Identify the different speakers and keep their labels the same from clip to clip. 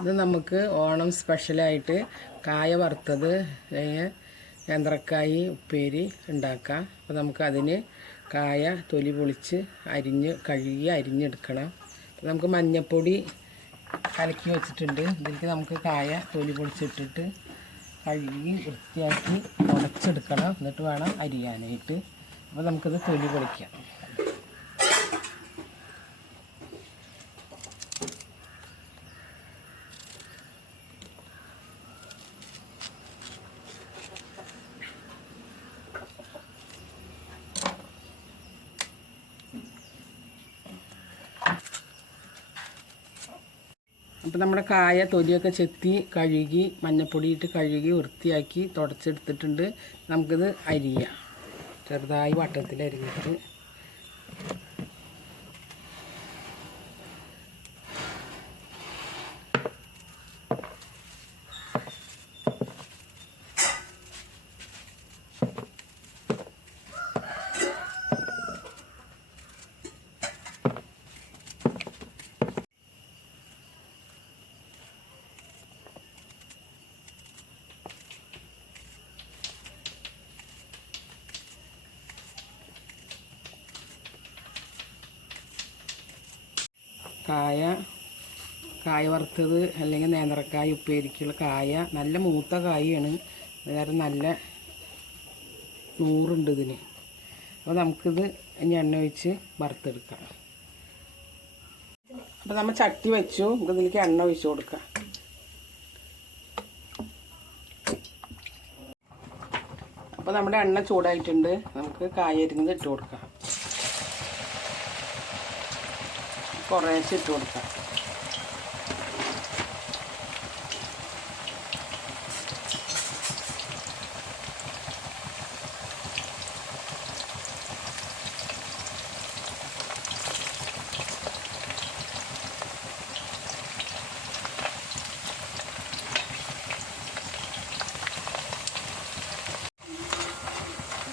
Speaker 1: ഇത് നമുക്ക് ഓണം സ്പെഷ്യലായിട്ട് കായ വറുത്തത് യന്ത്രക്കായി ഉപ്പേരി ഉണ്ടാക്കാം. അപ്പോൾ നമുക്ക് അതിന് കായ തൊലി പൊളിച്ച് അരിഞ്ഞ് കഴുകി അരിഞ്ഞെടുക്കണം. നമുക്ക് മഞ്ഞൾപ്പൊടി കലക്കി വെച്ചിട്ടുണ്ട്. ഇതിലേക്ക് നമുക്ക് കായ തൊലി പൊളിച്ചിട്ടിട്ട് കഴുകി വൃത്തിയാക്കി ഉടച്ചെടുക്കണം. എന്നിട്ട് വേണം അരിയാനായിട്ട്. അപ്പോൾ നമുക്കിത് തൊലി പൊളിക്കാം. അപ്പോൾ നമ്മുടെ കായ തൊലിയൊക്കെ ചെത്തി കഴുകി മഞ്ഞപ്പൊടിയിട്ട് കഴുകി വൃത്തിയാക്കി തുടച്ചെടുത്തിട്ടുണ്ട്. നമുക്കിത് അരിയാം. ചെറുതായി വട്ടത്തിൽ അരിഞ്ഞിട്ട് കായ കായ വറുത്തത് അല്ലെങ്കിൽ നേന്ത്രക്കായ ഉപ്പേരിക്കുള്ള കായ. നല്ല മൂത്ത കായാണ്. കാരണം നല്ല നൂറുണ്ട് ഇതിന്. അപ്പോൾ നമുക്കിത് ഇനി എണ്ണ ഒഴിച്ച് വറുത്തെടുക്കാം. അപ്പോൾ നമ്മൾ ചട്ടി വെച്ചു. ഇതിലേക്ക് എണ്ണ ഒഴിച്ച് കൊടുക്കാം. അപ്പോൾ നമ്മുടെ എണ്ണ ചൂടായിട്ടുണ്ട്. നമുക്ക് കായ അരിഞ്ഞത് ഇട്ട് കൊടുക്കാം. കുറേശ്ശെ ഇട്ട് കൊടുക്കാം.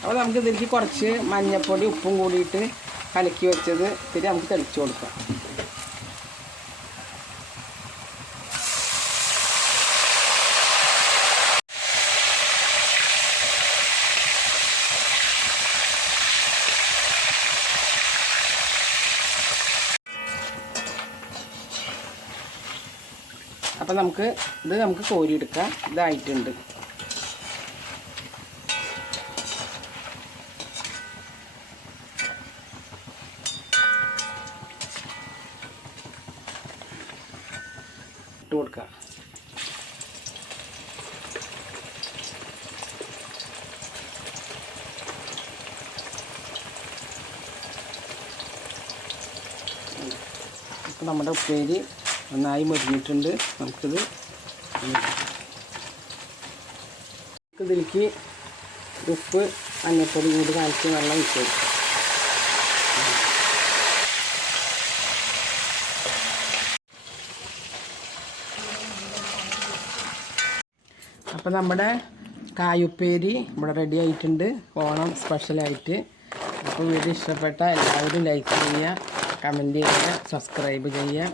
Speaker 1: അപ്പോൾ നമുക്ക് ഇതിലേക്ക് കുറച്ച് മഞ്ഞൾപ്പൊടി ഉപ്പും കൂടിയിട്ട് കലക്കി വെച്ചത് പിന്നെ നമുക്ക് തെളിച്ച് കൊടുക്കാം. അപ്പം നമുക്ക് ഇത് നമുക്ക് കോരിയെടുക്കാം. ഇതായിട്ടുണ്ട്. ഇട്ട് കൊടുക്കുക നമ്മുടെ ഉപ്പേരി നന്നായി മുരിഞ്ഞിട്ടുണ്ട് നമുക്കിത് ഇതിലേക്ക് ഉപ്പ് മഞ്ഞപ്പൊടി കൂടി കാണിച്ച് വെള്ളം ഇട്ടു അപ്പം അപ്പോൾ നമ്മുടെ കായുപ്പേരി ഇവിടെ റെഡി ആയിട്ടുണ്ട്. ഓണം സ്പെഷ്യലായിട്ട് അപ്പോൾ വീഡിയോ ഇഷ്ടപ്പെട്ട എല്ലാവരും ലൈക്ക് ചെയ്യുക കമന്റ് ചെയ്യുക സബ്സ്ക്രൈബ് ചെയ്യുക.